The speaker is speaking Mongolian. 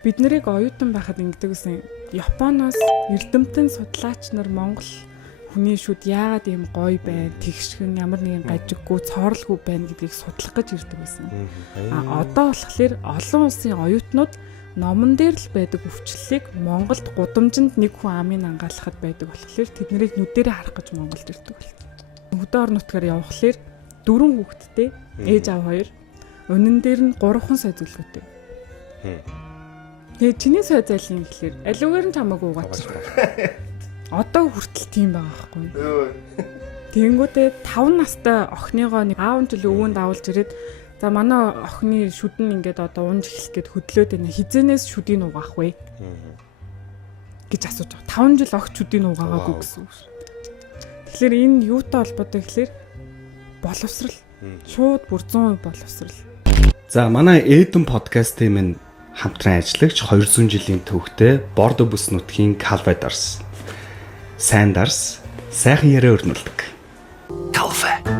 Бид нарыг оюутан байхад ингэдэг гэсэн Японоос эрдэмтэн судлаач нар Монгол хүний шүд яагаад ийм гоё байна, тэгшгэн ямар нэгэн гажиггүй, цоорлгүй байна гэдгийг судлах гэж ирдэг байсан. Одоо болохоор олон улсын оюутнууд номон дээр л байдаг өвчлөлийг Монголд гудамжинд нэг хүн амын ангаалахад байдаг болохоор тэднийг нүдэрээ харах гэж Монголд ирдэг болсон. Хөдөө орон нутгаар явхлаар 4 хүүхэдтэй ээж аав 2, өнөн дээр нь 3 сая зөвлөгөөтэй. Тэгээ чиний сая зайлын гэхэлэр аливаар нь чамаагүй угаач. Одоо хүртэл тийм байгаа байхгүй юу? Тэнгүүтээ 5 настай охиныгоо нэг аав нь өвөнд давуулж ирээд за манай охины шүд нь ингээд одоо унж эхлэх гээд хөдлөөд байна. Хизэнээс шүдийг угаах вэ? гэж асууж байгаа. 5 жил огт шүдийг угаагаагүй гэсэн үг. Тэгэхээр энэ юутай холбоотой гэхэлэр боловсрал. Шууд бүр 100% боловсрал. За манай Эдэн подкастын минь хамтран ажиллагч 200 жилийн төвхтэй Бордо бүс нутгийн Calvados. Сайн дарс, сайхан яриа өрнүүлдэг. Calva.